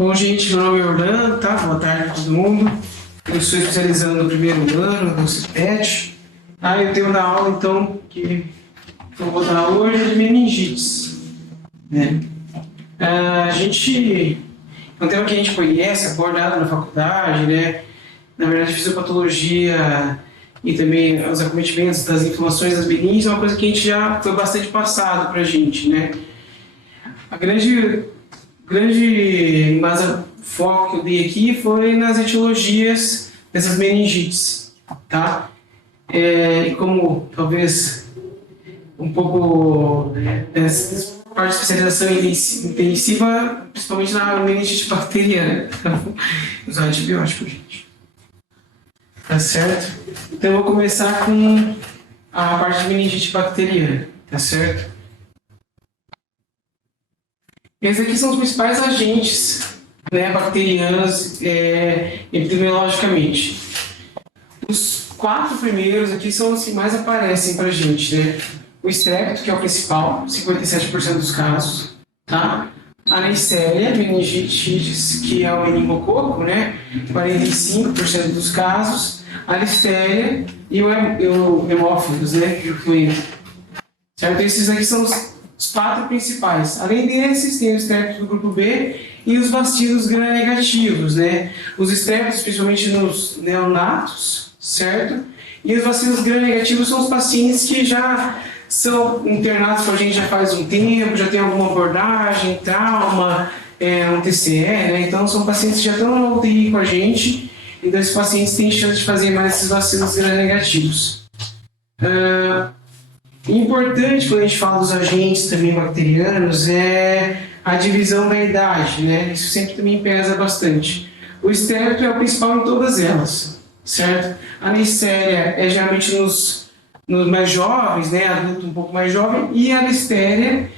Bom, gente, meu nome é Orlando, tá? Boa tarde a todo mundo. Eu sou especializando no primeiro ano do CIPET. Eu tenho na aula, então, que eu vou dar hoje é de meningites, né? A gente, é um tema que a gente conhece, abordado na faculdade, né? Na verdade, fisiopatologia e também os acometimentos das inflamações das meninges é uma coisa que a gente já foi bastante passado pra gente, né? A grande foco que eu dei aqui foi nas etiologias dessas meningites, tá? E como talvez um pouco dessa parte de especialização intensiva, principalmente na meningite bacteriana, usar antibiótico, gente. Tá certo? Então eu vou começar com a parte de meningite bacteriana, tá certo? Esses aqui são os principais agentes, né, bacterianos epidemiologicamente. Os 4 primeiros aqui são os que mais aparecem para a gente, né? O estrepto, que é o principal, 57% dos casos, tá? A Neisseria meningitis, que é o meningococo, né? 45% dos casos. A Listeria e o hemófilos, né? Certo? Esses aqui são os 4 principais. Além desses, tem o estrepto do grupo B e os bacilos gram-negativos, né? Os estreptos, principalmente nos neonatos, certo? E os bacilos gram-negativos são os pacientes que já são internados com a gente já faz um tempo, já tem alguma abordagem, trauma, um TCE, né? Então são pacientes que já estão na UTI com a gente, então esses pacientes têm chance de fazer mais esses bacilos gram-negativos. Importante quando a gente fala dos agentes também bacterianos é a divisão da idade, né? Isso sempre também pesa bastante. O estrepto é o principal em todas elas, certo? A Neisseria é geralmente nos mais jovens, né? Adulto um pouco mais jovem, e a Listeria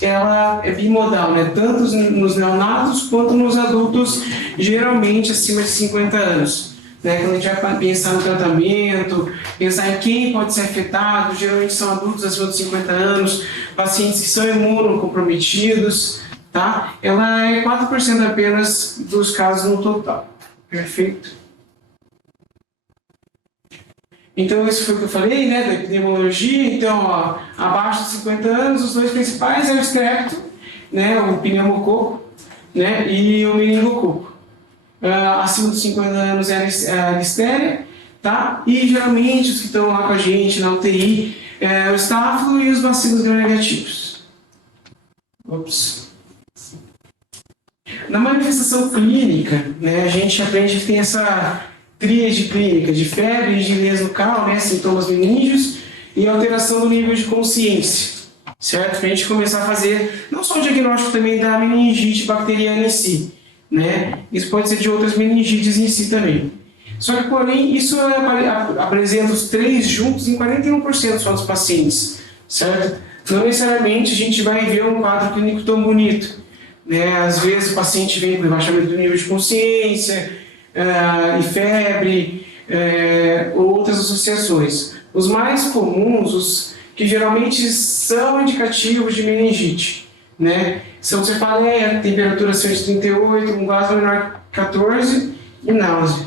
ela é bimodal, né? Tanto nos neonatos quanto nos adultos, geralmente acima de 50 anos. Né, quando a gente vai pensar no tratamento, pensar em quem pode ser afetado, geralmente são adultos acima de 50 anos, pacientes que são imunocomprometidos, tá? Ela é 4% apenas dos casos no total. Perfeito? Então, isso foi o que eu falei, né, da epidemiologia. Então, ó, abaixo de 50 anos, os 2 principais é o estrepto, né, o pneumococo, né, e o meningococo. Acima dos 50 anos é a Listeria, tá? E geralmente os que estão lá com a gente na UTI é o estáfilo e os bacilos gram-negativos. Ops. Na manifestação clínica, né, a gente aprende que tem essa tríade clínica de febre, rigidez local, né, sintomas meníngeos e alteração do nível de consciência, certo? Para a gente começar a fazer não só o diagnóstico também da meningite bacteriana em si, né? Isso pode ser de outras meningites em si também. Só que, porém, isso apresenta os 3 juntos em 41% só dos pacientes, certo? Não necessariamente a gente vai ver um quadro clínico tão bonito, né? Às vezes o paciente vem com rebaixamento do nível de consciência, e febre, ou outras associações. Os mais comuns, os que geralmente são indicativos de meningite, né? São cefaleia, temperatura acima de 38, um gás menor que 14 e náusea.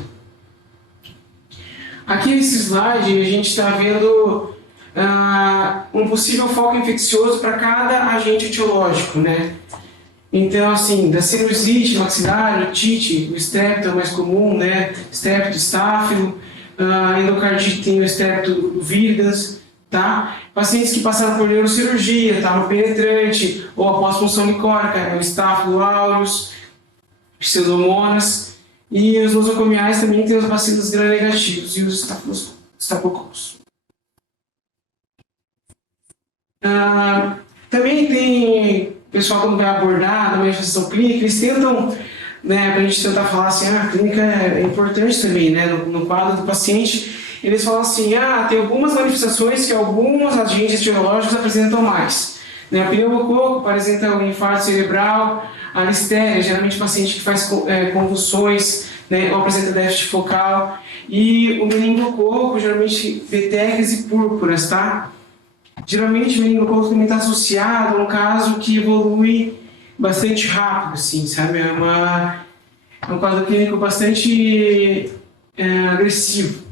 Aqui nesse slide a gente está vendo um possível foco infeccioso para cada agente etiológico, né? Então, assim, da sinusite maxilar, otite, o estrepto é o mais comum, né? Estrepto, estáfilo, endocardite tem o estrepto viridans, tá? Pacientes que passaram por neurocirurgia, trauma penetrante ou após punção licórica, o estáfilo aureus, pseudomonas, e os nosocomiais também tem os bacilos gram-negativos e os estafilococos. Também tem pessoal quando vai abordar a manifestação clínica, eles tentam, né, para a gente tentar falar assim, a clínica é importante também, né, no quadro do paciente, eles falam assim, tem algumas manifestações que alguns agentes etiológicos apresentam mais. Né, a pneumococo apresenta um infarto cerebral, a Listeria, geralmente paciente que faz convulsões, né, ou apresenta déficit focal, e o meningococo, geralmente petecas e púrpuras, tá? Geralmente o meningococo também está associado a um caso que evolui bastante rápido, assim, sabe? É um quadro clínico bastante agressivo.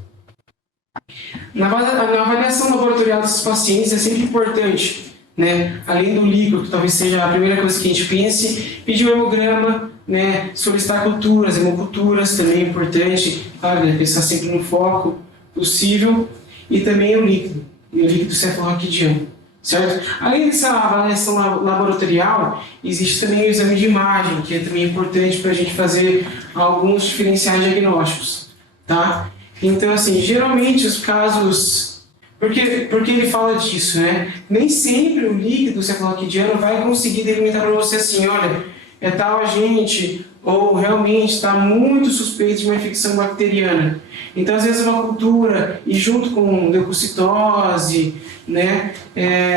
Na avaliação laboratorial desses pacientes é sempre importante, né? Além do líquido, que talvez seja a primeira coisa que a gente pense, pedir um hemograma, né? Solicitar culturas, hemoculturas também é importante, claro, né? Pensar sempre no foco possível, e também o líquido cefalorraquidiano, certo? Além dessa avaliação laboratorial, existe também o exame de imagem, que é também importante para a gente fazer alguns diferenciais diagnósticos, tá? Então, assim, geralmente os casos... Porque ele fala disso, né? Nem sempre o líquido cefalorraquidiano vai conseguir delimitar para você assim, olha, é tal agente ou realmente está muito suspeito de uma infecção bacteriana. Então, às vezes, uma cultura e junto com leucocitose, né?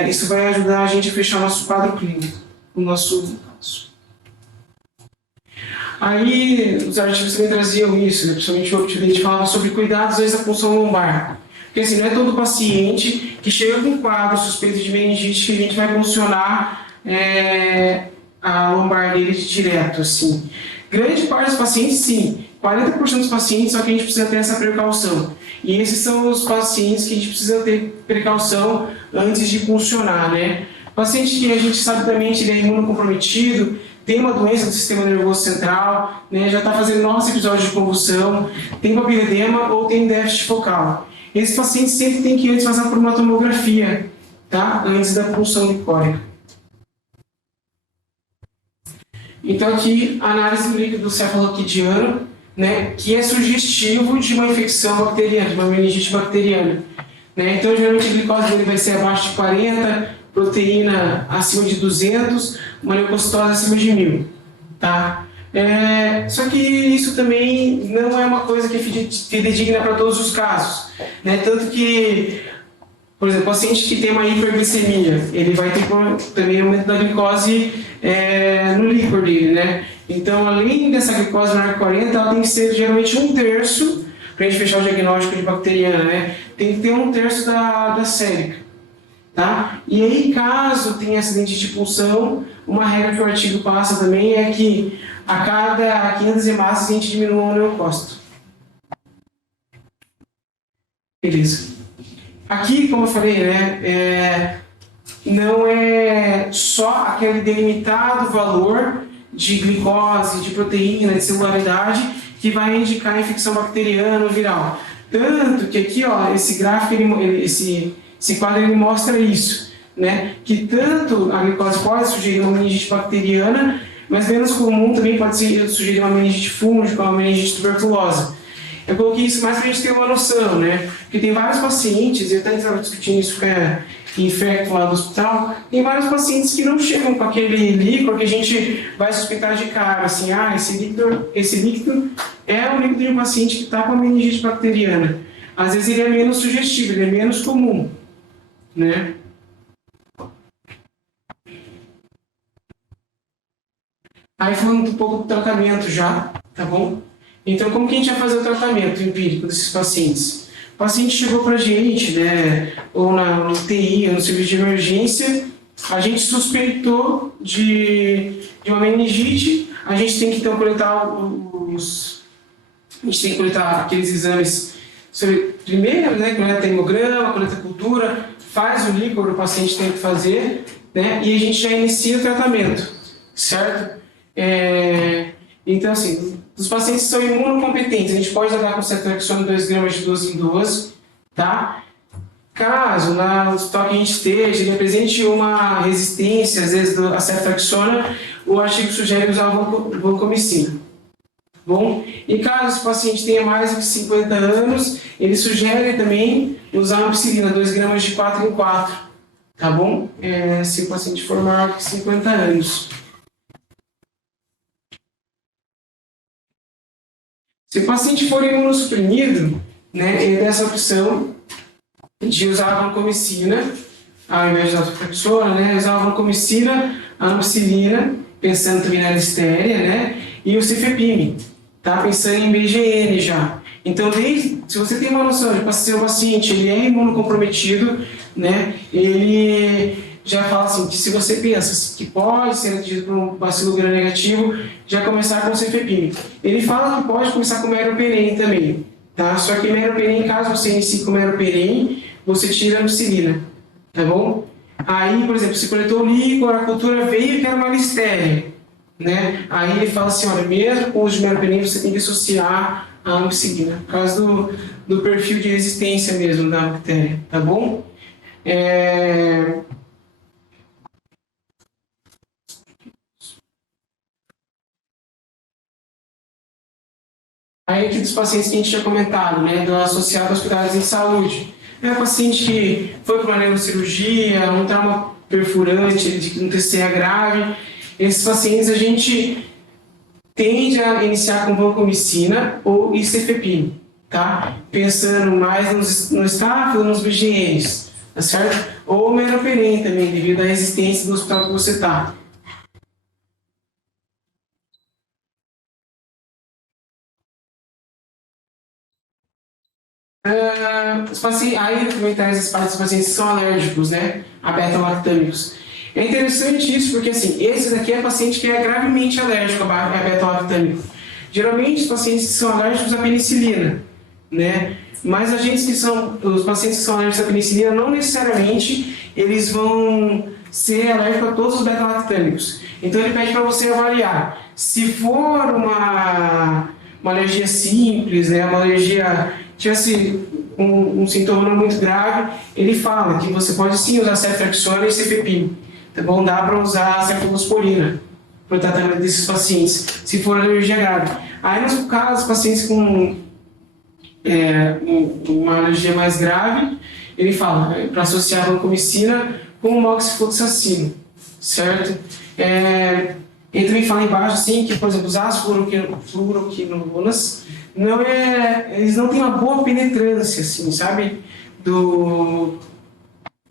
Isso vai ajudar a gente a fechar o nosso quadro clínico, o nosso caso. Aí, os artigos também traziam isso, né? Principalmente o UpToDate falava sobre cuidados antes da punção lombar. Porque assim, não é todo paciente que chega com quadro suspeito de meningite que a gente vai funcionar a lombar dele direto, assim. Grande parte dos pacientes, sim. 40% dos pacientes, só que a gente precisa ter essa precaução. E esses são os pacientes que a gente precisa ter precaução antes de funcionar, né? O paciente que a gente sabe também que ele é imunocomprometido, tem uma doença do sistema nervoso central, né? Já está fazendo novos episódios de convulsão, tem papiledema ou tem déficit focal. Esse paciente sempre tem que antes passar por uma tomografia, tá? Antes da punção licórica. Então aqui, a análise do líquido cefalorraquidiano, né, que é sugestivo de uma infecção bacteriana, de uma meningite bacteriana. Né? Então, geralmente a glicose dele vai ser abaixo de 40, proteína acima de 200, uma leucocitose acima de 1000. Tá? Só que isso também não é uma coisa que é fidedigna para todos os casos. Né? Tanto que, por exemplo, o paciente que tem uma hiperglicemia, ele vai ter também aumento da glicose no líquor dele, né? Então, além dessa glicose menor que 40, ela tem que ser geralmente 1/3, para a gente fechar o diagnóstico de bacteriana, né? Tem que ter 1/3 da sérica, tá? E aí, caso tenha acidente de punção, uma regra que o artigo passa também é que a cada 500 hemácias a gente diminua o leucócito. Beleza. Aqui, como eu falei, né, não é só aquele delimitado valor de glicose, de proteína, de celularidade que vai indicar a infecção bacteriana ou viral. Tanto que aqui, ó, esse gráfico, esse quadro, ele mostra isso, né? Que tanto a glicose pode sugerir uma meningite bacteriana, mas menos comum também pode sugerir uma meningite fúngica, uma meningite tuberculosa. Eu coloquei isso mais para a gente ter uma noção, né? Porque tem vários pacientes, eu até estava discutindo isso com a infecto lá do hospital, tem vários pacientes que não chegam com aquele líquido que a gente vai suspeitar de cara, assim, esse líquido é o líquido de um paciente que está com a meningite bacteriana. Às vezes ele é menos sugestivo, ele é menos comum, né? Aí falando um pouco do tratamento já, tá bom? Então, como que a gente vai fazer o tratamento empírico desses pacientes? O paciente chegou para a gente, né, ou na UTI, ou no serviço de emergência, a gente suspeitou de uma meningite, a gente tem que então coletar aqueles exames primeiro, né, coleta hemograma, coleta cultura, faz o líquor que o paciente tem que fazer, né, e a gente já inicia o tratamento, certo? Então, assim, os pacientes que são imunocompetentes, a gente pode dar com ceftriaxona 2 gramas de 12 em 12, tá? Caso no hospital que a gente esteja, ele apresente uma resistência, às vezes, à ceftriaxona, o artigo sugere usar o vancomicina. Bom? E caso esse paciente tenha mais de 50 anos, ele sugere também usar ampicilina, 2 gramas de 4 em 4, tá bom? Se o paciente for maior que 50 anos. Se o paciente for imunossuprimido, né, ele tem essa opção de usar a vancomicina, ao invés da ceftriaxona, né, usar a vancomicina, a ampicilina, pensando também na listéria, né, e o cefepime, tá, pensando em BGN já. Então, se você tem uma noção de que o paciente ele é imunocomprometido, né, ele já fala assim, que se você pensa que pode ser atingido por um bacilo gram-negativo, já começar com cefepime. Ele fala que pode começar com meropenem também, tá? Só que meropenem, caso você inicie com meropenem, você tira a ampicilina, tá bom? Aí, por exemplo, se coletou o líquor, a cultura veio e quer uma listéria, né? Aí ele fala assim, olha, mesmo com o uso de meropenem, você tem que associar a ampicilina, por causa do perfil de resistência mesmo da bactéria, tá bom? Aí aqui dos pacientes que a gente tinha comentado, né, do associado aos cuidados em saúde. É um paciente que foi para uma neurocirurgia, um trauma perfurante, um TCA grave. Esses pacientes a gente tende a iniciar com vancomicina ou isefepine, tá? Pensando mais no staff ou nos BGNs, tá certo? Ou meropenem também, devido à resistência do hospital que você está. Aí comentar esses pacientes que são alérgicos, né, a beta-lactâmicos. É interessante isso, porque assim, esse daqui é paciente que é gravemente alérgico a beta-lactâmico. Geralmente os pacientes que são alérgicos à penicilina, né, mas os pacientes que são alérgicos à penicilina não necessariamente eles vão ser alérgicos a todos os beta-lactâmicos. Então ele pede para você avaliar. Se for uma alergia simples, né, uma alergia tivesse um sintoma não muito grave, ele fala que você pode sim usar ceftriaxona e cefepime. Tá bom? Dá para usar cefalosporina para o tratamento desses pacientes, se for alergia grave. Aí, nos casos, pacientes com uma alergia mais grave, ele fala para associar a vancomicina com moxifloxacino, certo? Ele também fala embaixo assim, que, por exemplo, os ácidos fluoroquinolonas eles não têm uma boa penetrância, assim, sabe?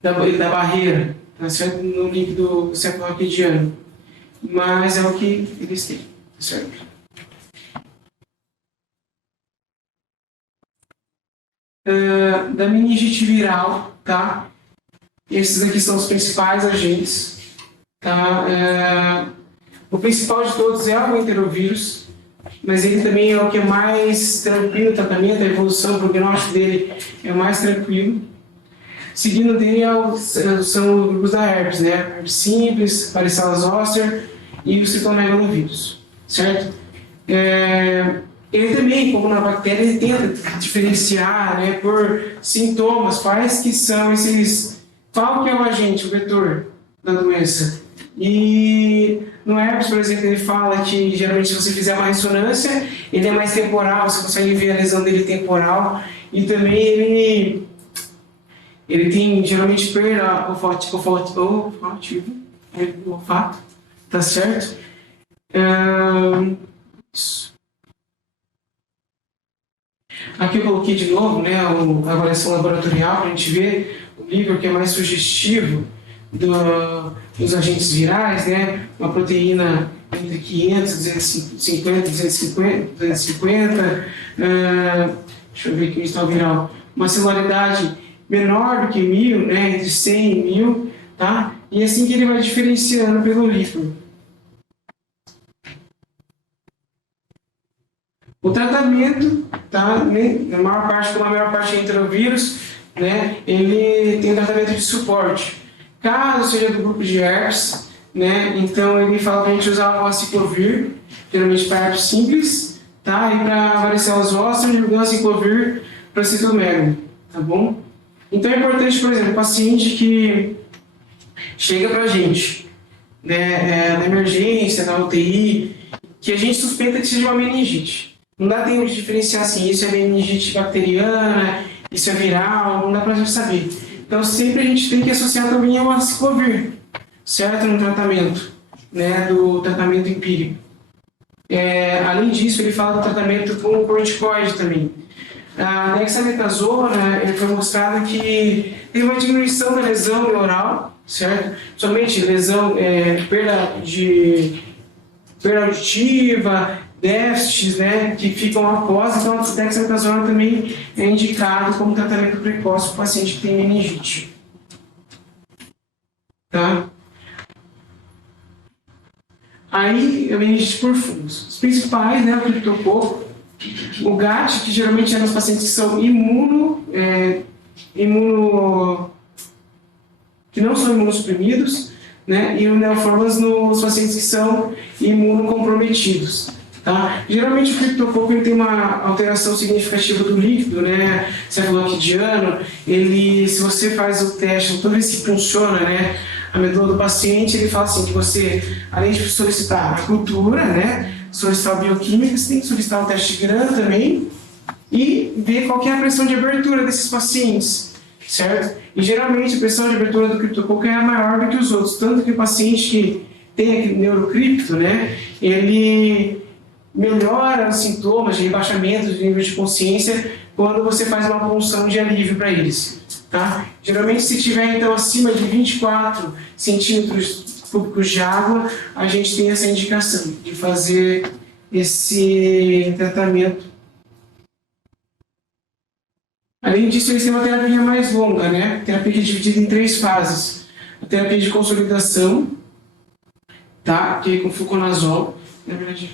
Da barreira, tá certo? No líquido cefalorraquidiano. Mas é o que eles têm, certo? Da meningite viral, tá? Esses aqui são os principais agentes, tá? O principal de todos é o enterovírus, mas ele também é o que é mais tranquilo, o tratamento, a evolução, o prognóstico dele é mais tranquilo. Seguindo dele são os grupos da herpes, né? Herpes simples, varicela zoster e o citomegalovírus, certo? Ele também, como na bactéria, ele tenta diferenciar, né, por sintomas, quais que são esses... Qual que é o agente, o vetor da doença? E no herpes, por exemplo, ele fala que geralmente se você fizer uma ressonância, ele é mais temporal, você consegue ver a lesão dele temporal, e também ele tem geralmente perda olfato, tá certo? Isso. Aqui eu coloquei de novo, né, a avaliação laboratorial para a gente ver o nível que é mais sugestivo dos agentes virais, né? Uma proteína entre 500 e 250, deixa eu ver aqui o estado viral, uma celularidade menor do que 1000, né? Entre 100 e 1000, tá? E assim que ele vai diferenciando pelo líquido. O tratamento, tá? Na maior parte é enterovírus, né? Ele tem um tratamento de suporte. Caso seja do grupo de herpes, né? Então ele fala para a gente usar o aciclovir, geralmente para herpes simples, tá? E para varicela zoster, e o aciclovir para citomegalo, tá bom? Então é importante, por exemplo, paciente que chega para a gente, né, na emergência, na UTI, que a gente suspeita que seja uma meningite. Não dá tempo de diferenciar assim, isso é meningite bacteriana, isso é viral, não dá para a gente saber. Então, sempre a gente tem que associar também ao aciclovir, certo? No tratamento, né? Do tratamento empírico. Além disso, ele fala do tratamento com corticoide também. A dexametasona, foi mostrado que tem uma diminuição da lesão neural, certo? Somente lesão, perda auditiva, déficits, né, que ficam após, então a dexametasona também é indicado como tratamento precoce para o paciente que tem meningite. tá? Aí, eu meningite por fungos. Os principais, né, o criptococo, o GAT, que geralmente é nos pacientes que são que não são imunossuprimidos, né, e o neoformans nos pacientes que são imunocomprometidos. Tá? Geralmente o criptococo ele tem uma alteração significativa do líquido, né, cefaloquidiano. Ele, se você faz o teste, toda vez que funciona, né, a medula do paciente, ele fala assim que você, além de solicitar a cultura, né, solicitar a bioquímica, você tem que solicitar um teste de Gram também e ver qual que é a pressão de abertura desses pacientes, certo? E geralmente a pressão de abertura do criptococo é maior do que os outros, tanto que o paciente que tem aquele neurocripto, né, ele melhora os sintomas de rebaixamento de nível de consciência quando você faz uma punção de alívio para eles. Tá? Geralmente, se tiver então acima de 24 centímetros cúbicos de água, a gente tem essa indicação de fazer esse tratamento. Além disso, eles têm uma terapia mais longa, né? Terapia que é dividida em 3 fases. A terapia de consolidação, tá? Que é com fluconazol. Na verdade,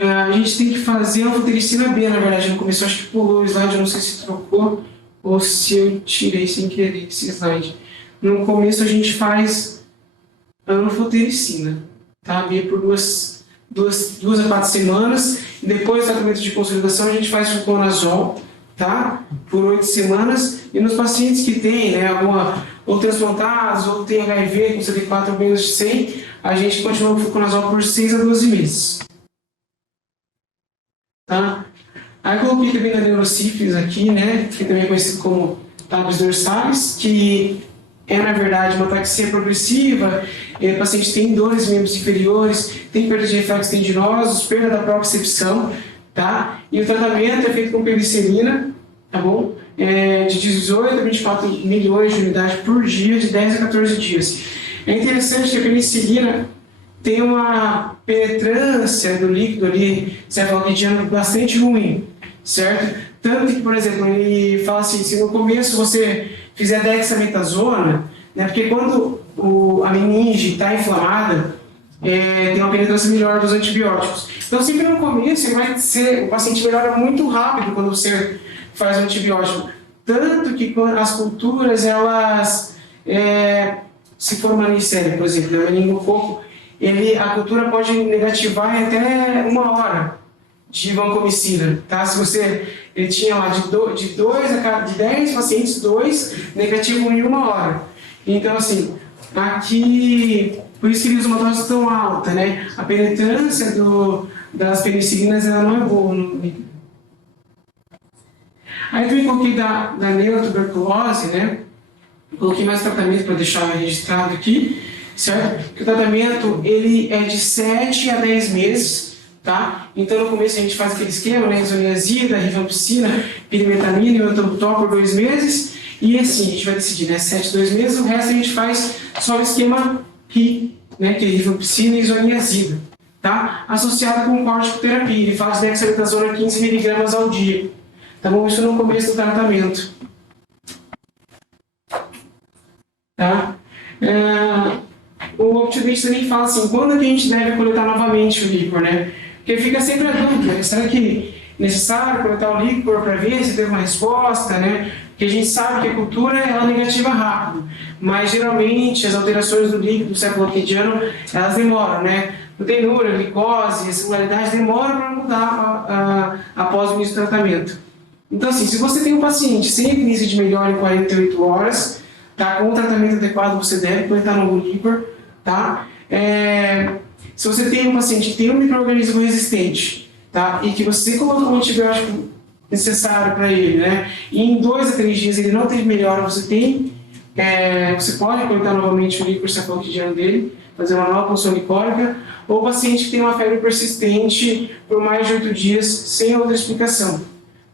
a gente tem que fazer a anfotericina B, na verdade, no começo. Acho que pulou o slide, eu não sei se trocou ou se eu tirei sem querer esse slide. No começo a gente faz a anfotericina, tá? B por duas a 4 semanas. E depois do tratamento de consolidação a gente faz fluconazol, tá? Por 8 semanas. E nos pacientes que têm, né, ou transplantados, ou tem HIV com CD4 ou menos de 100, a gente continua com fluconazol por 6 a 12 meses. Tá? Aí eu coloquei também a neurosífilis aqui, né, que também é conhecido como tábuas dorsais, que é, na verdade, uma ataxia progressiva. O paciente tem dores em membros inferiores, tem perda de reflexos tendinosos, perda da propriocepção, tá? E o tratamento é feito com penicilina, tá bom? De 18 a 24 milhões de unidades por dia, de 10 a 14 dias. É interessante que a penicilina tem uma penetrância do líquido ali cefaloquidiano bastante ruim, certo? Tanto que, por exemplo, ele fala assim, se no começo você fizer dexametasona, né, porque quando a meninge está inflamada, tem uma penetrância melhor dos antibióticos. Então, sempre no começo, o paciente melhora muito rápido quando você faz o antibiótico. Tanto que as culturas, elas, se for uma manicéria, por exemplo, o meningococo, a cultura pode negativar em até 1 hora de vancomicina, tá? Se você tinha lá de 10 pacientes, 2 negativos em 1 hora. Então, assim, aqui, por isso que eles usam uma dose tão alta, né? A penetrância das penicilinas, ela não é boa no líquido. Aí também coloquei da neurotuberculose, né? Coloquei mais tratamento para deixar registrado aqui, certo? Que o tratamento, ele é de 7 a 10 meses, tá? Então, no começo a gente faz aquele esquema, né? Isoniazida, rifampicina, pirimetamina e metoclopramide por 2 meses. E assim, a gente vai decidir, né? 7 a 2 meses, o resto a gente faz só o esquema RI, né? Que é rifampicina e isoniazida, tá? Associado com corticoterapia. Ele faz dexametasona 15 mg ao dia. Tá bom? Isso no começo do tratamento. Tá? O OptiBase também fala assim, quando é que a gente deve coletar novamente o líquor, né? Porque fica sempre a dúvida, será que é necessário coletar o líquor para ver se teve uma resposta, né? Porque a gente sabe que a cultura ela negativa rápido, mas geralmente as alterações do líquido cefaloquidiano, elas demoram, né? Proteinúria, glicose, a celularidade demoram para mudar após o início do tratamento. Então, assim, se você tem um paciente sem evidência de melhora em 48 horas, tá, com o tratamento adequado, você deve coletar novo líquor, tá? Se você tem um paciente que tem um micro-organismo resistente, tá, e que você colocou o antibiótico necessário para ele, né, e em 2 a 3 dias ele não teve melhora, você pode coletar novamente o líquor cefaloquidiano dele, fazer uma nova punção licórica, ou o paciente que tem uma febre persistente por mais de 8 dias, sem outra explicação.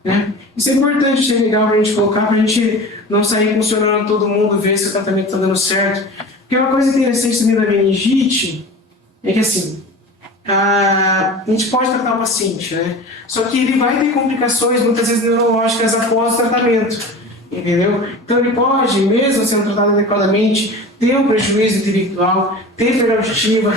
Né? Isso é importante, isso é legal para a gente colocar, para a gente não sair funcionando todo mundo, ver se o tratamento está dando certo. Porque uma coisa interessante também da meningite é que assim, a gente pode tratar o paciente, né? Só que ele vai ter complicações muitas vezes neurológicas após o tratamento, entendeu? Então ele pode, mesmo sendo tratado adequadamente, ter um prejuízo intelectual, ter perda auditiva,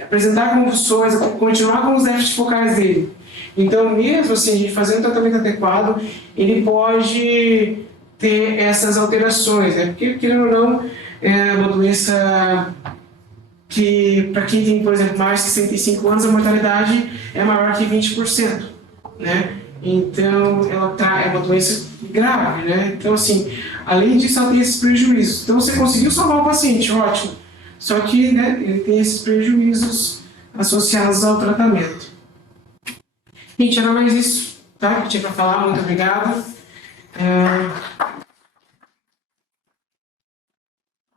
apresentar convulsões, continuar com os déficits focais dele. Então, mesmo assim, a gente fazendo um tratamento adequado, ele pode ter essas alterações, né? Porque, querendo ou não, é uma doença que, para quem tem, por exemplo, mais de 65 anos, a mortalidade é maior que 20%, né? Então, é uma doença grave, né? Então, assim, além disso, ela tem esses prejuízos. Então, você conseguiu salvar o paciente, ótimo. Só que, né, ele tem esses prejuízos associados ao tratamento. Gente, era mais isso, tá? Que eu tinha para falar. Muito obrigado.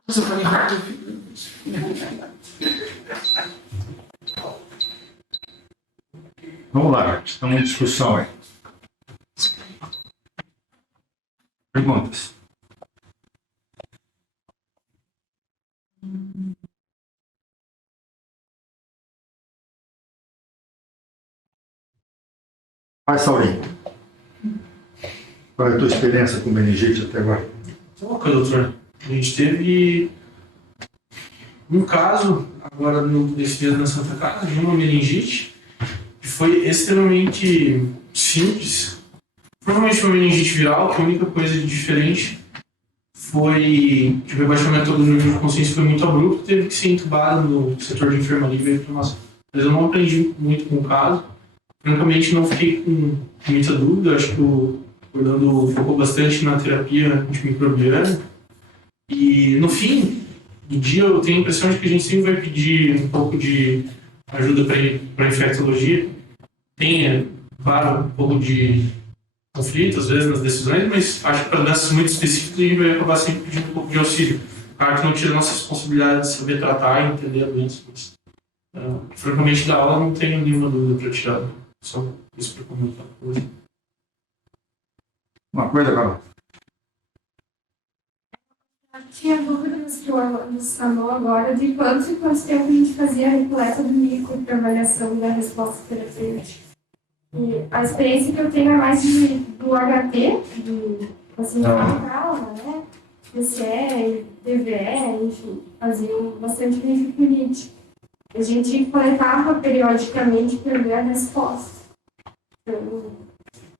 Nossa, eu falei rápido. Vamos lá, estamos em discussão aí. Perguntas? Vai, Saulinho. Qual é a tua experiência com meningite até agora? Ok, doutor. A gente teve um caso, agora nesse dia na Santa Casa, de uma meningite, que foi extremamente simples. Provavelmente uma meningite viral, que a única coisa de diferente foi que o rebaixamento do nível de consciência foi muito abrupto, teve que ser entubado no setor de enfermaria e veio para nós. Mas eu não aprendi muito com o caso. Francamente, não fiquei com muita dúvida. Acho que o Orlando focou bastante na terapia antimicrobiana. E, no fim do dia, eu tenho a impressão de que a gente sempre vai pedir um pouco de ajuda para a infectologia. Tem, claro, um pouco de conflito, às vezes, nas decisões, mas acho que para doenças muito específicas a gente vai acabar sempre pedindo um pouco de auxílio. Claro que não tira a nossa responsabilidade de saber tratar e entender a doença, mas, francamente, da aula não tenho nenhuma dúvida para tirar. Só isso para comentar. Uma coisa, Carol? Tinha dúvidas que o Orlando falou agora de quanto e quanto tempo a gente fazia a coleta do micro para avaliação da resposta terapêutica. E a experiência que eu tenho é mais do HT, do paciente com calma, né? PCE, DVE, enfim, faziam bastante risco. A gente coletava periodicamente para ver a resposta. Então,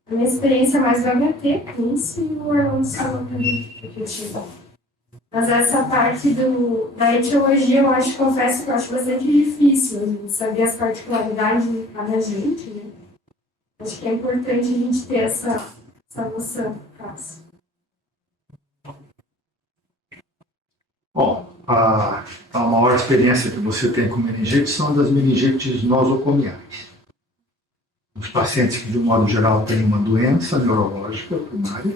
a minha experiência é mais do HT com isso e o Orlando falou também que eu tive. Mas essa parte da etiologia, eu acho, confesso que eu acho bastante difícil, saber as particularidades de cada gente, né? Acho que é importante a gente ter essa noção do caso. Bom, a maior experiência que você tem com meningite são das meningites nosocomiais. Os pacientes que, de um modo geral, têm uma doença neurológica primária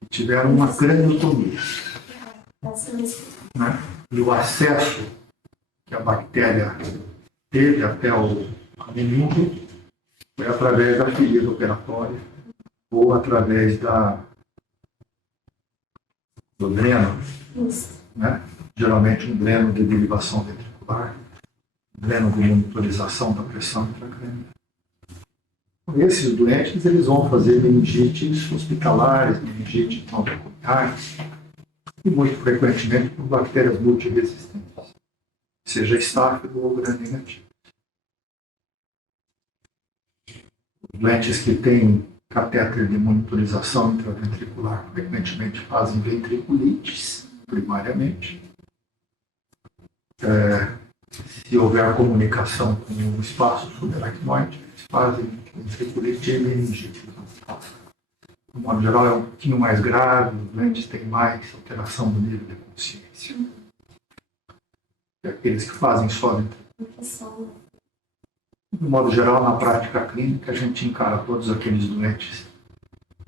e tiveram uma craniotomia. Né? E o acesso que a bactéria teve até o meninge foi através da ferida operatória ou através do dreno, né? Geralmente um dreno de derivação ventricular, um dreno de monitorização da pressão intracraniana. Esses doentes eles vão fazer meningites hospitalares, meningites nosocomiais, e muito frequentemente por bactérias multiresistentes, seja estáfilo ou gram-negativo. Os doentes que têm catéter de monitorização intraventricular frequentemente fazem ventriculites, primariamente. Se houver comunicação com o espaço subaracnoide, eles fazem ventriculite e meningite. De modo geral, é um pouquinho mais grave, os doentes têm mais alteração do nível de consciência. E aqueles que fazem só ventriculite. De modo geral, na prática clínica, a gente encara todos aqueles doentes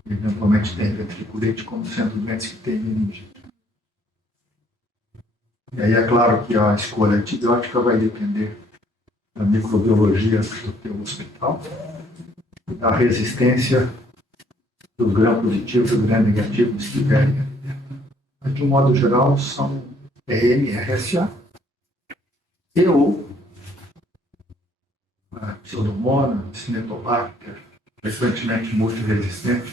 que eventualmente têm ventriculite como sendo doentes que têm meningite. E aí é claro que a escolha antibiótica vai depender da microbiologia do teu hospital, da resistência dos gram-positivos e gram-negativos que estiverem ali dentro. Mas, de um modo geral, são RSA e ou Pseudomonas, Cinetobacter, frequentemente multiresistente,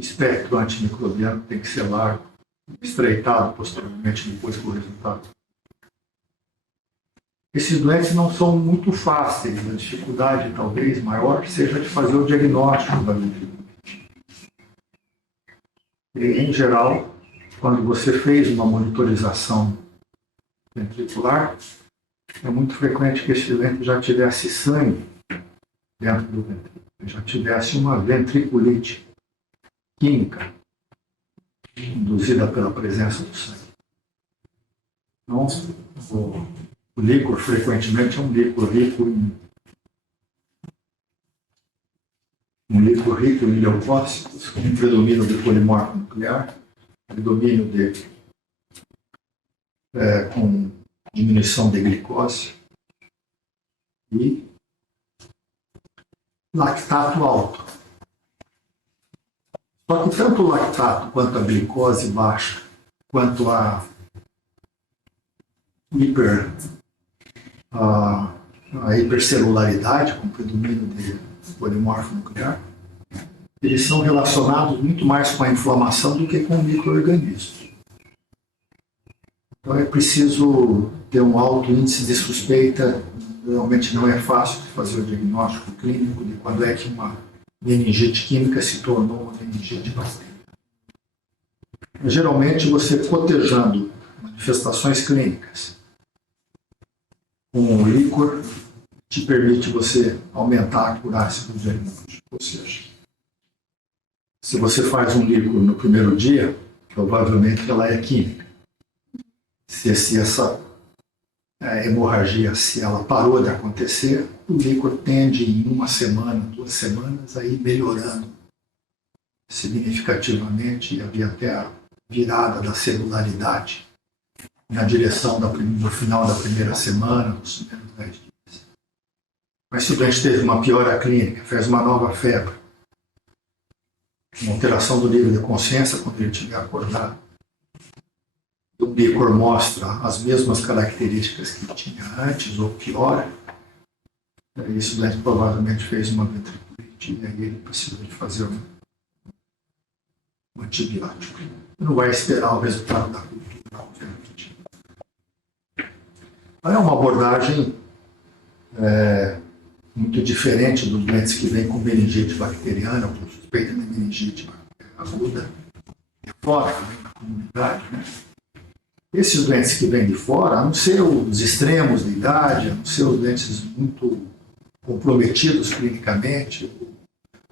o espectro antimicrobiano tem que ser largo, estreitado posteriormente depois do resultado. Esses doentes não são muito fáceis, a dificuldade talvez maior seja de fazer o diagnóstico da ventriculite. E, em geral, quando você fez uma monitorização ventricular, é muito frequente que esse doente já tivesse sangue dentro do ventrículo, já tivesse uma ventriculite química induzida pela presença do sangue. Então, o líquor frequentemente é um líquor rico em leucócitos, com predomínio de polimorfo nuclear, predomínio com diminuição de glicose e lactato alto. Só que tanto o lactato quanto a glicose baixa, quanto a hipercelularidade, com predomínio de polimorfo nuclear, eles são relacionados muito mais com a inflamação do que com o micro-organismo. Então é preciso ter um alto índice de suspeita. Realmente não é fácil fazer o diagnóstico clínico de quando é que uma meningite química se tornou uma meningite bacteriana. Geralmente, você cotejando manifestações clínicas com o líquor te permite você aumentar a acurácia do diagnóstico. Ou seja, se você faz um líquor no primeiro dia, provavelmente ela é química. Se essa hemorragia, se ela parou de acontecer, o líquor tende em 1 semana, 2 semanas, a ir melhorando significativamente e havia até a virada da celularidade na direção no final da primeira semana, nos primeiros 10 dias. Mas se o doente teve uma piora clínica, fez uma nova febre, uma alteração do nível de consciência quando ele estiver acordado, o líquor mostra as mesmas características que tinha antes, ou pior, esse doente provavelmente fez uma ventriculite e aí ele precisa de fazer um antibiótico. Não vai esperar o resultado da cultura, obviamente. É uma abordagem muito diferente dos doentes que vêm com meningite bacteriana, ou com suspeita de meningite aguda, de fora, também na comunidade, né? Esses doentes que vêm de fora, a não ser os extremos de idade, a não ser os doentes muito comprometidos clinicamente,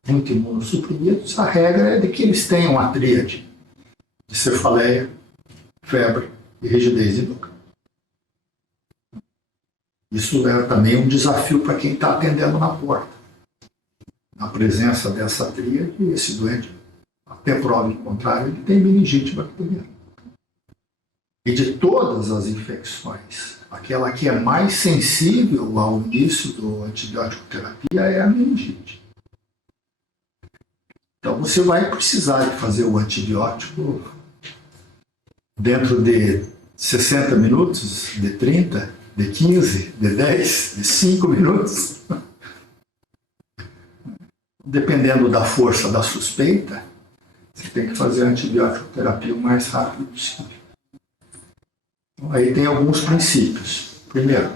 muito imunossuprimidos, a regra é de que eles tenham a tríade de cefaleia, febre e rigidez hidroca. Isso é também um desafio para quem está atendendo na porta. Na presença dessa tríade, esse doente, até prova em contrário, ele tem meningite bacteriana. E de todas as infecções, aquela que é mais sensível ao início do antibiótico terapia é a meningite. Então você vai precisar de fazer o antibiótico dentro de 60 minutos, de 30, de 15, de 10, de 5 minutos. Dependendo da força da suspeita, você tem que fazer a antibiótico terapia o mais rápido possível. Aí tem alguns princípios. Primeiro,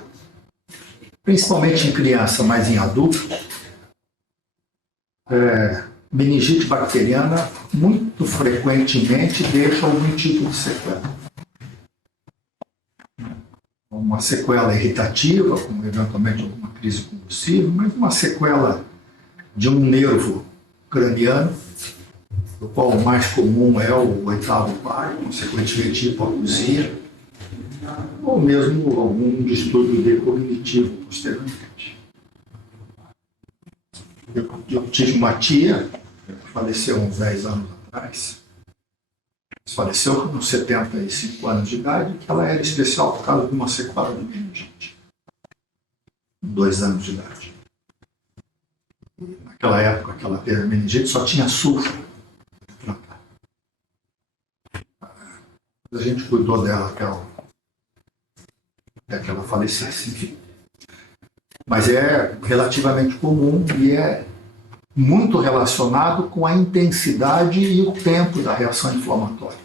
principalmente em criança, mas em adulto, meningite bacteriana muito frequentemente deixa algum tipo de sequela. Uma sequela irritativa, como eventualmente alguma crise convulsiva, mas uma sequela de um nervo craniano, do qual o mais comum é o 8º par, consequentemente hipoacusia, ou mesmo algum distúrbio decognitivo posteriormente. Eu tive uma tia, que faleceu uns 10 anos atrás, faleceu com 75 anos de idade, que ela era especial por causa de uma sequela de meningite, com 2 anos de idade. Naquela época que ela teve meningite, só tinha sulfo para tratar. A gente cuidou dela até que ela falecesse, enfim. Mas é relativamente comum e é muito relacionado com a intensidade e o tempo da reação inflamatória.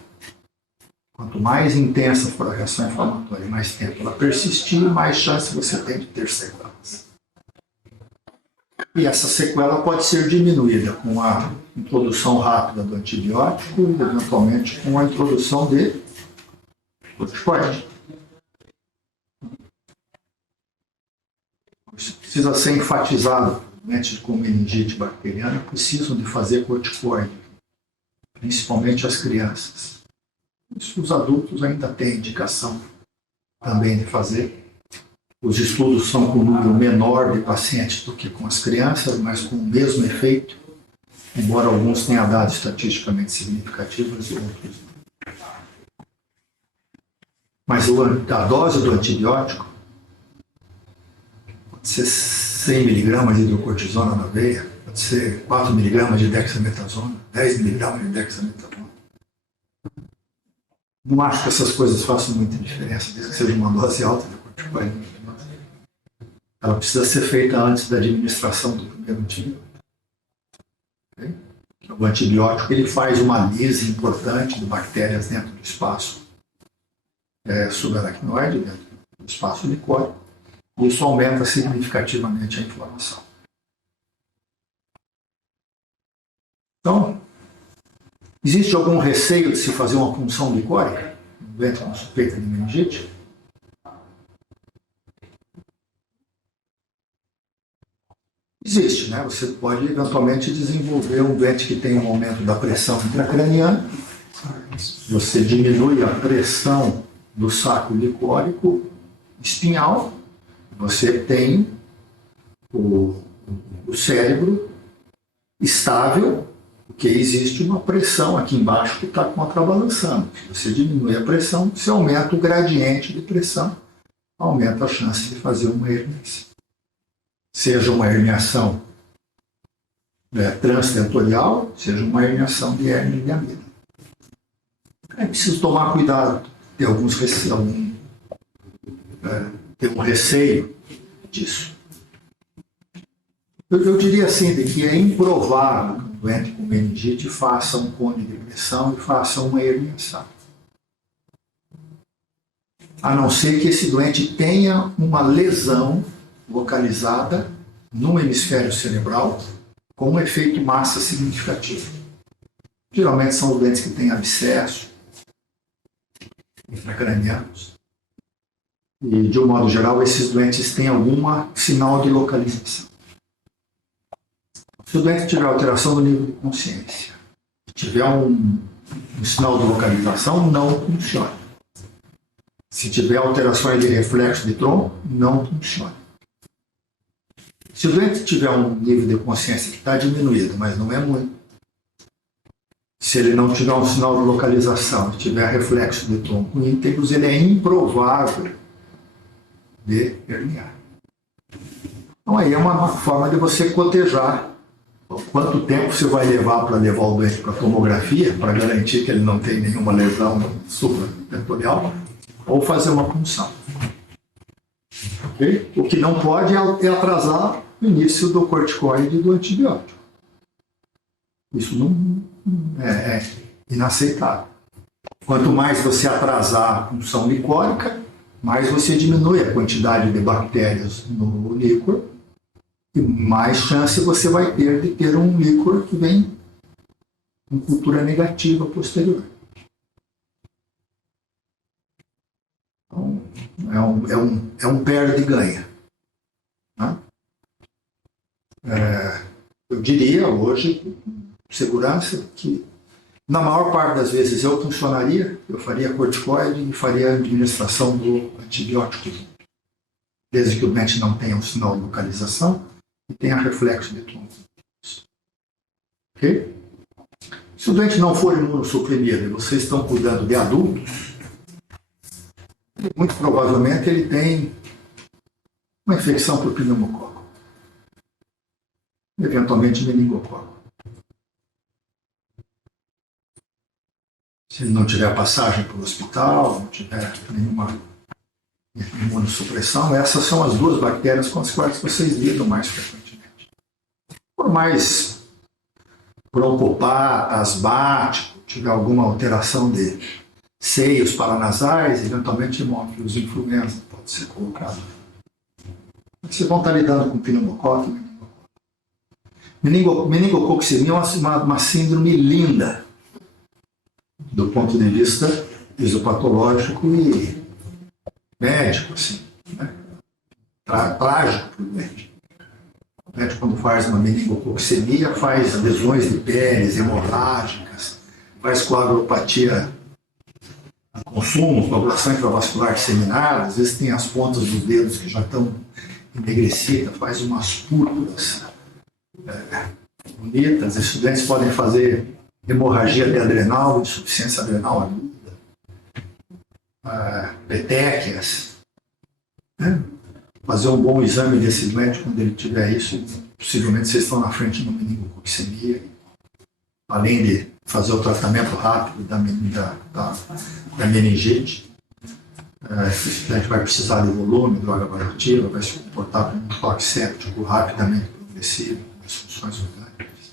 Quanto mais intensa for a reação inflamatória e mais tempo ela persistir, mais chance você tem de ter sequelas. E essa sequela pode ser diminuída com a introdução rápida do antibiótico e, eventualmente, com a introdução de corticoide. Isso precisa ser enfatizado. Doentes com meningite bacteriana precisam de fazer corticoide, principalmente as crianças. Isso os adultos ainda têm indicação também de fazer. Os estudos são com um número menor de pacientes do que com as crianças, mas com o mesmo efeito, embora alguns tenham dados estatisticamente significativos e outros não. Mas a dose do antibiótico pode ser 100 mg de hidrocortisona na veia, pode ser 4 mg de dexametasona, 10 mg de dexametasona. Não acho que essas coisas façam muita diferença, desde que seja uma dose alta de corticoide. Ela precisa ser feita antes da administração do primeiro antibiótico. Okay? O antibiótico ele faz uma lise importante de bactérias dentro do espaço subaracnoide, dentro do espaço licórico, e isso aumenta significativamente a inflamação. Então, existe algum receio de se fazer uma punção licórica no doente com suspeita de meningite? Existe, né? Você pode eventualmente desenvolver um doente que tem um aumento da pressão intracraniana. Você diminui a pressão do saco licórico espinhal. Você tem o cérebro estável, porque existe uma pressão aqui embaixo que está contrabalançando. Você diminui a pressão, você aumenta o gradiente de pressão, aumenta a chance de fazer uma herniação. Seja uma herniação transtentorial, seja uma herniação de hérnia de amígdala. É preciso tomar cuidado, ter ter um receio disso. Eu diria assim, de que é improvável que um doente com meningite faça um cone de pressão e faça uma herniação. A não ser que esse doente tenha uma lesão localizada no hemisfério cerebral com um efeito massa significativo. Geralmente são os doentes que têm abscesso intracranianos. E, de um modo geral, esses doentes têm algum sinal de localização. Se o doente tiver alteração do nível de consciência, tiver um sinal de localização, não funciona. Se tiver alterações de reflexo de tronco, não funciona. Se o doente tiver um nível de consciência que está diminuído, mas não é muito, se ele não tiver um sinal de localização, tiver reflexo de tronco íntegros, ele é improvável de herniar. Então aí é uma forma de você cotejar quanto tempo você vai levar para levar o doente para a tomografia, para garantir que ele não tem nenhuma lesão supratentorial, ou fazer uma punção. Okay? O que não pode é atrasar o início do corticoide e do antibiótico. Isso não é inaceitável. Quanto mais você atrasar a punção licórica, mais você diminui a quantidade de bactérias no líquor e mais chance você vai ter de ter um líquor que vem com cultura negativa posterior. Então, é um perde-ganha. Né? Eu diria hoje, com segurança, que na maior parte das vezes eu funcionaria, eu faria corticoide e faria a administração do antibiótico, desde que o doente não tenha um sinal de localização e tenha reflexo de tronco. Ok? Se o doente não for imunossuprimido e vocês estão cuidando de adultos, muito provavelmente ele tem uma infecção por pneumococo, eventualmente meningococo. Se ele não tiver passagem para o hospital, não tiver nenhuma imunossupressão, essas são as duas bactérias com as quais vocês lidam mais frequentemente. Por mais broncopata, asmático, tiver alguma alteração de seios paranasais, eventualmente hemófilos influenza pode ser colocado. Vocês vão estar lidando com pneumococo e meningococo. Meningococcemia é uma síndrome linda, do ponto de vista fisiopatológico e médico, assim, né? Trágico para o médico. O médico, quando faz uma meningococcemia, faz lesões de peles hemorrágicas, faz coagulopatia de consumo, coagulação intravascular disseminada, às vezes tem as pontas dos dedos que já estão enegrecidas, faz umas púrpuras bonitas. Os estudantes podem fazer hemorragia de adrenal, insuficiência adrenal aguda, petequias, né? Fazer um bom exame desse doente quando ele tiver isso, possivelmente vocês estão na frente de uma meningococcemia, além de fazer o tratamento rápido da meningite. Esse estudante vai precisar de volume, droga barativa, vai se comportar como um toque séptico rapidamente progressivo, nas funções orgânicas.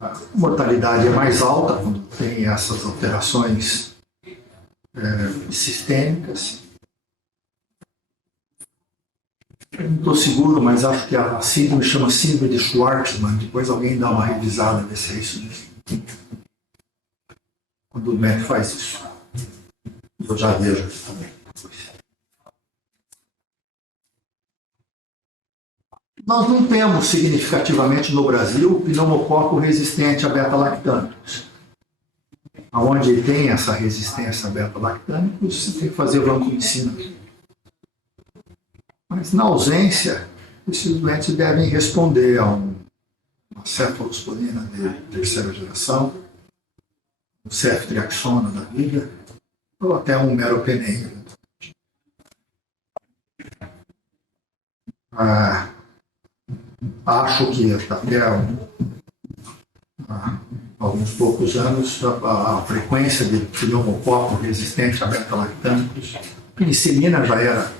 A mortalidade é mais alta quando tem essas alterações sistêmicas. Eu não estou seguro, mas acho que a síndrome chama síndrome de Schwartzmann. Depois alguém dá uma revisada, ver se é isso mesmo. Quando o médico faz isso. Eu já vejo isso também. Nós não temos significativamente no Brasil pneumococo resistente a beta-lactâmicos. Onde tem essa resistência a beta-lactâmicos, você tem que fazer vancomicina. Mas na ausência, esses doentes devem responder a uma cefalosporina de terceira geração, um ceftriaxona da vida, ou até um meropenem. Acho que até alguns poucos anos a frequência de pneumococo resistente a beta-lactâmicos, penicilina já era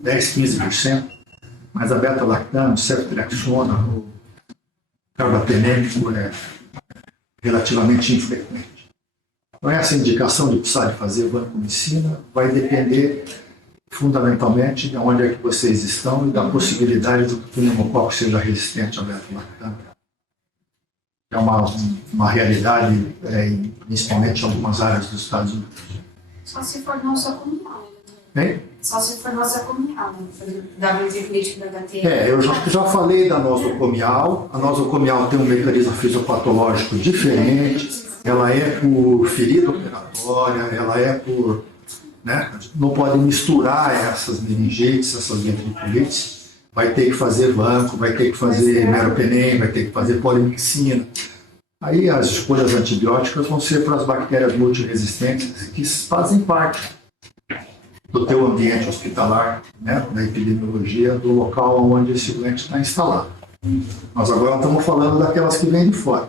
10, 15%, mas a beta-lactâmico, ceftriaxona, o carbapenêmico é relativamente infrequente. Então, essa indicação de precisar de fazer vancomicina vai depender fundamentalmente de onde é que vocês estão e da possibilidade do que o pneumococo seja resistente à beta-lactâmica. É uma realidade, principalmente em algumas áreas dos Estados Unidos. Só se for nosocomial. Hein? Só se for nosocomial, né? Da crítica da HT. Eu já falei da nosocomial. A nosocomial tem um mecanismo fisiopatológico diferente. Ela é por ferida operatória, ela é por... né? Não pode misturar essas meningites, essas ventriculites. Vai ter que fazer vanco, vai ter que fazer meropenem, vai ter que fazer polimixina. Aí as escolhas antibióticas vão ser para as bactérias multiresistentes que fazem parte do teu ambiente hospitalar, né, da epidemiologia, do local onde esse doente está instalado. Nós agora estamos falando daquelas que vêm de fora.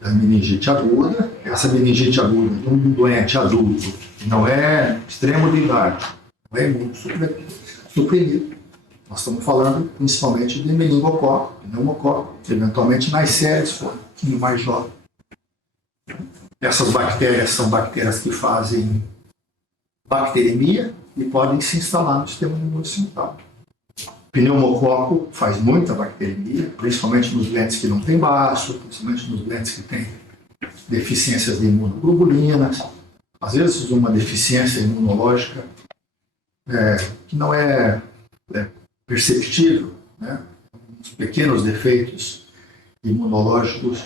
Da meningite aguda, essa meningite aguda de um doente adulto, que não é extremo de idade, não é imunossuprimido. Nós estamos falando principalmente de meningococo, pneumococo, eventualmente nas séries, for um pouquinho mais jovem. Essas bactérias são bactérias que fazem bacteremia e podem se instalar no sistema nervoso central. Pneumococo faz muita bacteremia, principalmente nos doentes que não têm baço, principalmente nos doentes que têm deficiências de imunoglobulinas, às vezes uma deficiência imunológica que não é perceptível, né? Uns pequenos defeitos imunológicos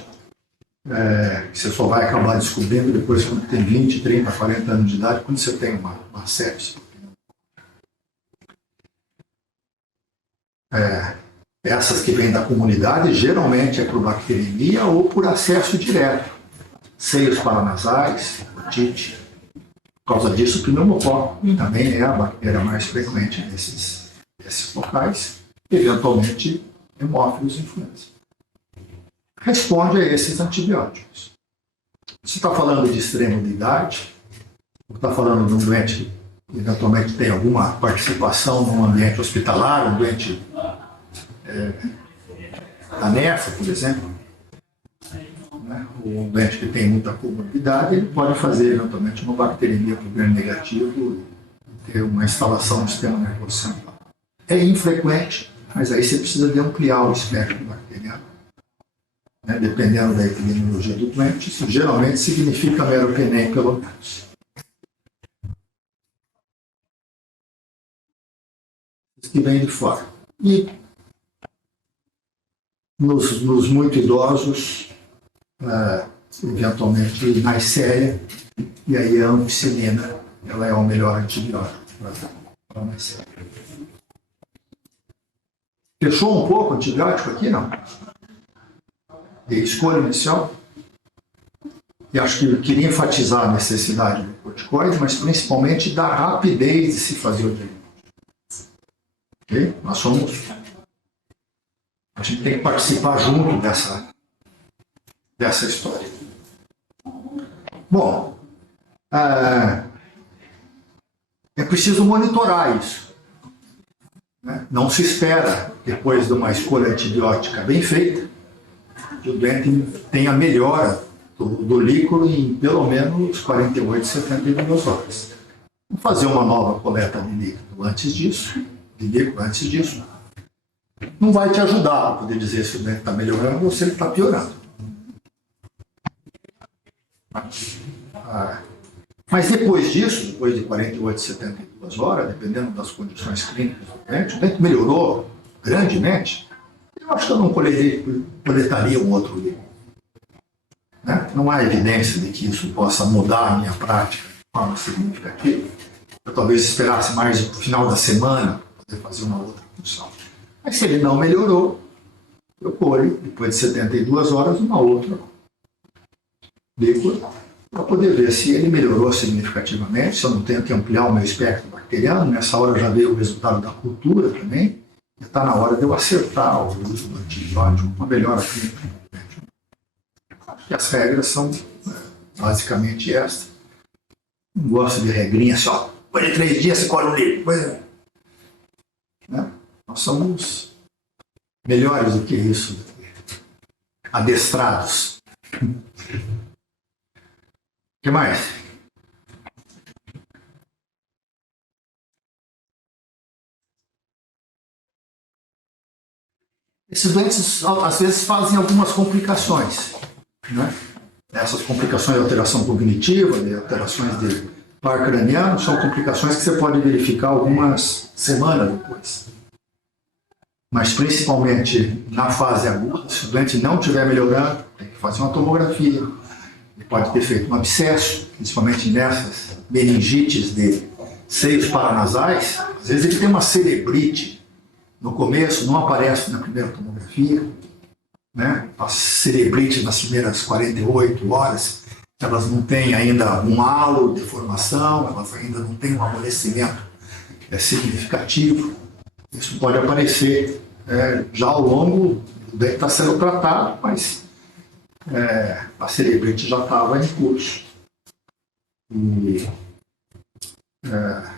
que você só vai acabar descobrindo depois quando tem 20, 30, 40 anos de idade, quando você tem uma sepse. Essas que vêm da comunidade geralmente é por bacteremia ou por acesso direto. Seios paranasais, otite. Por causa disso, o pneumococo também é a bactéria mais frequente nesses locais, eventualmente hemófilos influenza. Responde a esses antibióticos. Você está falando de extremo de idade, ou está falando de um doente que eventualmente tem alguma participação no ambiente hospitalar, um doente da NEFA, por exemplo, o doente que tem muita comorbidade, ele pode fazer eventualmente uma bacteremia por gram negativo e ter uma instalação do sistema nervoso central. É infrequente, mas aí você precisa de ampliar o espectro bacteriano, né? Dependendo da epidemiologia do doente, isso geralmente significa meropenem pelo menos. Isso que vem de fora. E nos muito idosos, eventualmente naicéria, e aí a ampicilina ela é o melhor antibiótico para a naicéria. Fechou um pouco o antibiótico aqui, não? De escolha inicial. E acho que eu queria enfatizar a necessidade do corticoide, mas principalmente da rapidez de se fazer o diagnóstico. Okay? A gente tem que participar junto dessa história. Bom, é preciso monitorar isso. Né? Não se espera, depois de uma escolha antibiótica bem feita, que o doente tenha melhora do líquido em pelo menos 48, 72 horas. Vamos fazer uma nova coleta de líquido antes disso. Não vai te ajudar para poder dizer se o doente está melhorando ou se ele está piorando. Mas depois disso, depois de 48, 72 horas, dependendo das condições clínicas do doente, o doente melhorou grandemente, eu acho que eu não coletaria um outro líquido. Né? Não há evidência de que isso possa mudar a minha prática de forma significativa. Eu talvez esperasse mais o final da semana para poder fazer uma outra função. Mas se ele não melhorou, eu colho, depois de 72 horas, uma outra líquida para poder ver se ele melhorou significativamente, se eu não tenho que ampliar o meu espectro bacteriano. Nessa hora já veio o resultado da cultura também, e está na hora de eu acertar o uso do antibiótico, uma melhora clínica. E as regras são basicamente estas. Não gosto de regrinha só. Depois de 3 dias você colhe um líquido. Né? Nós somos melhores do que isso, adestrados. O que mais? Esses doentes, às vezes, fazem algumas complicações. Né? Essas complicações de alteração cognitiva, de alterações de par craniano, são complicações que você pode verificar algumas semanas depois. Mas, principalmente na fase aguda, se o doente não estiver melhorando, tem que fazer uma tomografia. Ele pode ter feito um abscesso, principalmente nessas meningites de seios paranasais. Às vezes ele tem uma cerebrite no começo, não aparece na primeira tomografia. Né? As cerebrites nas primeiras 48 horas, elas não têm ainda um halo de formação, elas ainda não têm um amolecimento significativo. Isso pode aparecer já ao longo, o doente está sendo tratado, mas a cerebrite já estava em curso. E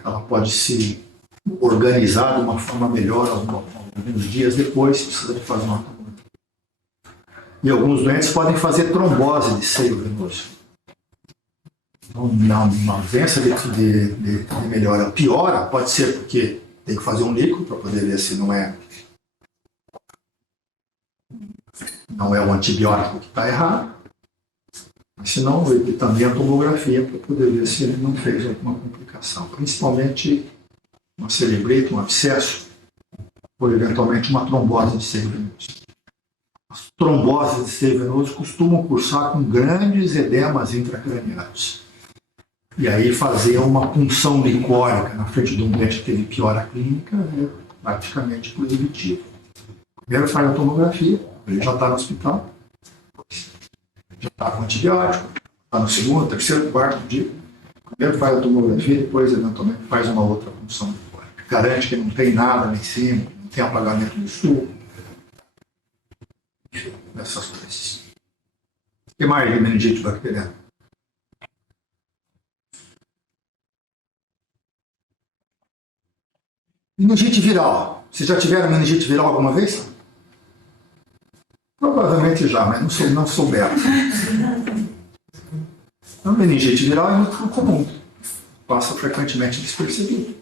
ela pode se organizar de uma forma melhor alguns dias depois, precisa de fazer uma tomografia. E alguns doentes podem fazer trombose de seio venoso. Então, uma ausência de melhora piora, pode ser porque tem que fazer um líquido para poder ver se não é o antibiótico que está errado. Mas se não, também a tomografia para poder ver se ele não fez alguma complicação. Principalmente uma cerebrite, um abscesso, ou eventualmente uma trombose de seio venoso. As tromboses de seio venoso costumam cursar com grandes edemas intracranianos. E aí fazer uma punção licórica na frente de um doente que teve piora clínica é praticamente proibitivo. Primeiro faz a tomografia, ele já está no hospital, já está com antibiótico, está no segundo, terceiro, quarto dia. Primeiro faz a tomografia, depois eventualmente faz uma outra punção licórica. Garante que não tem nada lá em cima, não tem apagamento do suco. Essas coisas. O que mais de meningite bacteriana? Meningite viral. Vocês já tiveram meningite viral alguma vez? Provavelmente já, mas não souberam. A meningite viral é muito comum. Passa frequentemente despercebido.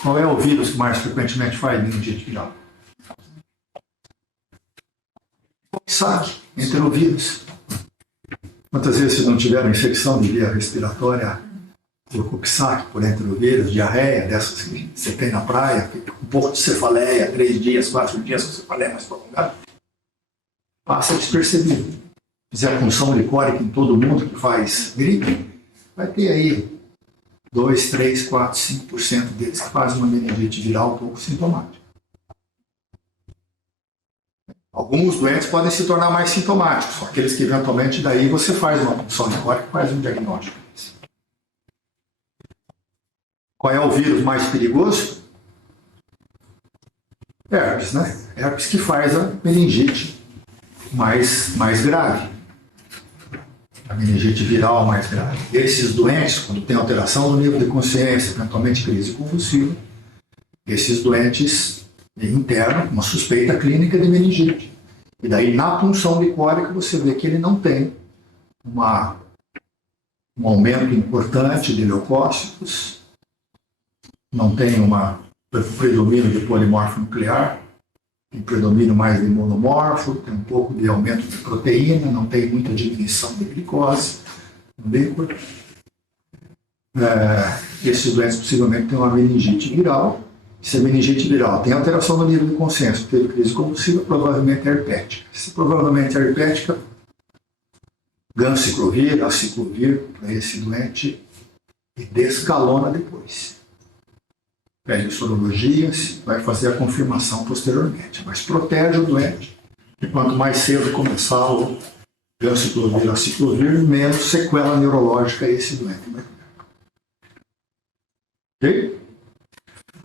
Qual é o vírus que mais frequentemente faz meningite viral? Coxsackie, enterovírus. Quantas vezes vocês não tiveram infecção de via respiratória por Coxsackie, por enterovírus, diarreia, dessas que você tem na praia, um pouco de cefaleia, 3 dias, 4 dias com cefaleia mais prolongada? Passa despercebido. Fizer punção licórica em todo mundo que faz gripe, vai ter aí 2, 3, 4, 5% deles que fazem uma meningite viral pouco sintomática. Alguns doentes podem se tornar mais sintomáticos, são aqueles que eventualmente daí você faz uma punção licórica e faz um diagnóstico. Qual é o vírus mais perigoso? Herpes, né? Herpes que faz a meningite mais grave. A meningite viral mais grave. Esses doentes, quando tem alteração do nível de consciência, eventualmente crise convulsiva, esses doentes internam uma suspeita clínica de meningite. E daí, na punção licórica, você vê que ele não tem um aumento importante de leucócitos, não tem um predomínio de polimorfo nuclear, tem predomínio mais de monomorfo, tem um pouco de aumento de proteína, não tem muita diminuição de glicose no líquido. Esses doentes possivelmente têm uma meningite viral. Se a meningite viral tem alteração no nível de consciência, teve crise convulsiva, provavelmente é herpética. Se provavelmente é herpética, ganciclovir, aciclovir para esse doente e descalona depois. Pede sorologia, vai fazer a confirmação posteriormente, mas protege o doente. E quanto mais cedo começar o ganciclovir, aciclovir, menos sequela neurológica esse doente vai ter. Ok?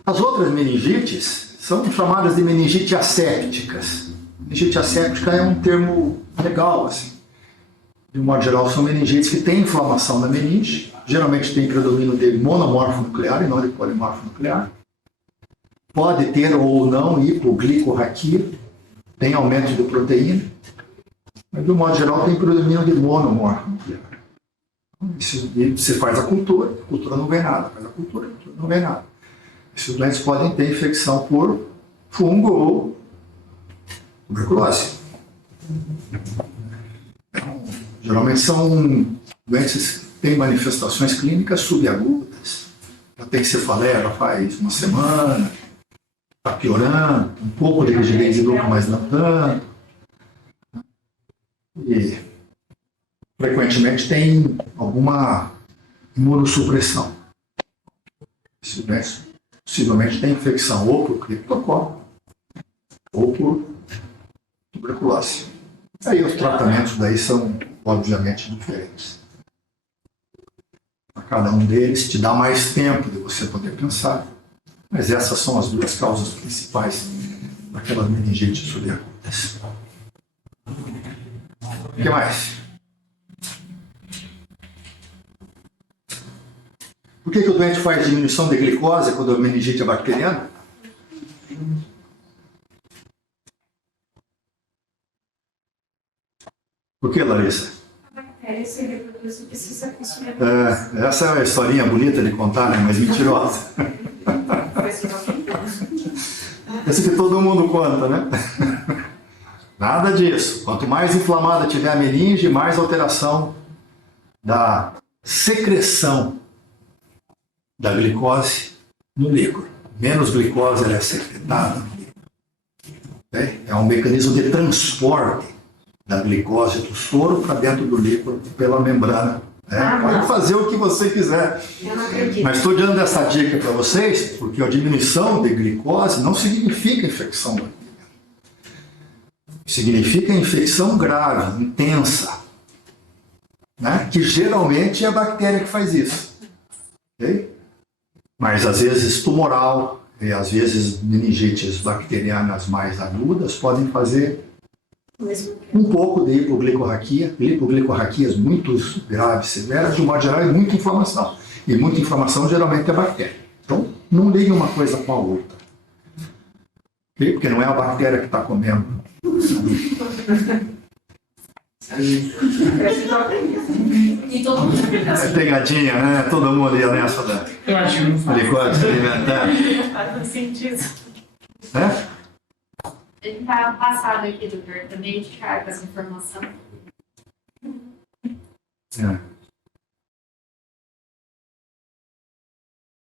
As outras meningites são chamadas de meningite assépticas. Meningite asséptica é um termo legal, assim. De um modo geral, são meningites que têm inflamação na meninge, geralmente tem predomínio de monomorfo nuclear e não de polimorfo nuclear. Pode ter ou não hipoglicorraquia, tem aumento de proteína, mas de um modo geral tem predomínio de monomorfo nuclear. E você faz a cultura não vê nada, faz a cultura não vê nada. Esses doentes podem ter infecção por fungo ou tuberculose. Então, geralmente são doentes que têm manifestações clínicas subagudas. Já tem cefaleia, já faz uma semana, está piorando, um pouco de rigidez de grupo, mas não tanto. E frequentemente tem alguma imunossupressão. Esses doentes possivelmente tem infecção ou por criptococo ou por tuberculose. Aí os tratamentos daí são obviamente diferentes. A cada um deles te dá mais tempo de você poder pensar, mas essas são as duas causas principais daquelas meningites subagudas. O que mais? Por que o doente faz diminuição de glicose quando a meningite é bacteriana? Por que, Larissa? A bactéria se reproduz e precisa consumir. Essa é uma historinha bonita de contar, né? Mas mentirosa. Essa que todo mundo conta, né? Nada disso. Quanto mais inflamada tiver a meninge, mais alteração da secreção da glicose no líquido. Menos glicose ela é secretada no líquido. É um mecanismo de transporte da glicose do soro para dentro do líquido pela membrana. Pode fazer o que você quiser. Eu não acredito. Mas estou dando essa dica para vocês, porque a diminuição de glicose não significa infecção bacteriana. Significa infecção grave, intensa. Né? Que geralmente é a bactéria que faz isso. Okay? Mas às vezes tumoral e às vezes meningites bacterianas mais agudas podem fazer um pouco de hipoglicorraquia, hipoglicorraquias muito graves, severas, de um modo geral, e muita inflamação. E muita inflamação geralmente é bactéria. Então, não ligue uma coisa com a outra. Okay? Porque não é a bactéria que está comendo E todo mundo É pegadinha, né? Todo mundo ia nessa Eu acho que não faz. de código alimentar. Faz sentido. Né? Ele tá passado aqui, doutor, também de carga essa informação. É.